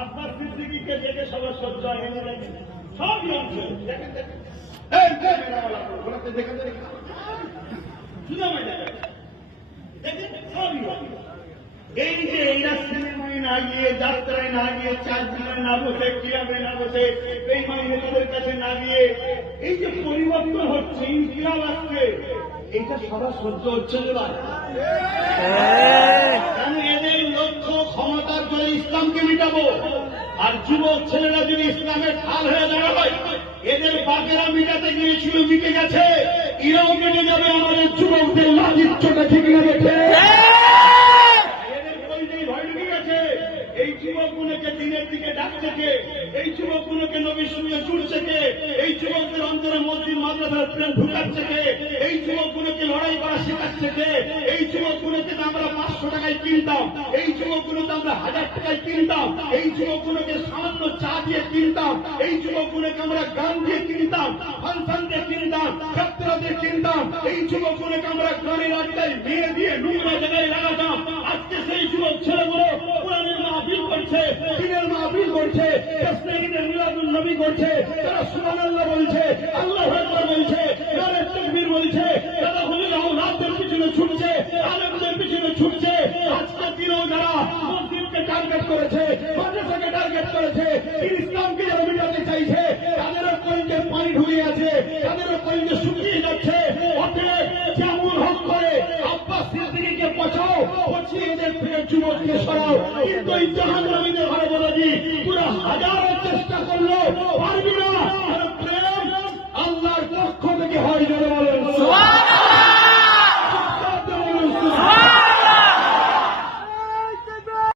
আব্বাস সিদ্দিকীকে দেখে সবার সহ্য হয় না, সবই অংশ দেখেন দেখেন এই যে এইরা সিনেমায় না গিয়ে, যাত্রায় না গিয়ে, চারদিনে না বসে, ক্লাবে না বসে, এই নেতাদের কাছে না গিয়ে, এই যে পরিবর্তন হচ্ছে, ইনকিলাব আসছে, এইটা সবার সহ্য হচ্ছে না। কারণ এদের লক্ষ্য ক্ষমতার জন্য ইসলামকে মিটাবো, আর যুবক ছেলেরা যদি ইসলামের ঢাল হয়ে দাঁড়ায়, এদের বাকেরা মিটাতে গিয়েছিল, মিটে গেছে, এরাও কেটে যাবে। আমাদের যুবকদের লাজিচ্ছটা ঠিক না বেঠে এদের পরিচয় ভয় ঢুকে গেছে। এই যুবকগুলোকে দিনের দিকে ডাকছে কে? এই যুবকগুলোকে নবীর সঙ্গে জুড়ছে কে? এই যুবকদের অন্তরে মসজিদ মাদ্রাসার প্রেম ঢুকাচ্ছে কে? এই যুবকগুলোকে লড়াই করা শেখাচ্ছে কে? এই যুবকগুলোকে আমরা 500 টাকায় কিনতাম, এই যুবকগুলোকে আমরা 1000 টাকায় কিনতাম, এই যুবকগুলোকে সামান্য চা দিয়ে কিনতাম, এই যুবকগুলোকে আমরা গান দিয়ে কিনতাম, ফাংশন দিয়ে কিনতাম, যাত্রা দিয়ে কিনতাম, এই যুবকগুলোকে আমরা গানের আড্ডায় মেয়ে দিয়ে নোংরা জায়গায় লাগাতাম। আজকে সেই যুবক ছেলেগুলো কোরআনের মাহফিল করছে, দিনের মাহফিল করছে, তাসবিহের মিলাদুন নবী করছে, তারা সুবহানাল্লাহ বলছে, আল্লাহু আকবার বলছে, নারে তাকবীর বলছে, তারা হুজুর আওলাদের পিছনে ছুটছে, আলেমদের পিছনে ছুটছে। আজকে দিনও যারা মসজিদকে টার্গেট করেছে, মাদ্রাসাকে টার্গেট করেছে, ইসলামকে যারা মিটাতে চাইছে, তাদেরও কলিজে পানি ঢুকে আছে, তাদেরও কলিজে শুকিয়ে যাচ্ছে। অতএব যেমন হোক করে আব্বাস সিদ্দিকীকে বাঁচাও, পছিয়ে এদের প্রিয় যুবককে সরাও। কিন্তু এই জাহান্নামীদের ঘরে বলে দিই, পুরো হাজারো চেষ্টা করলো পারবি না।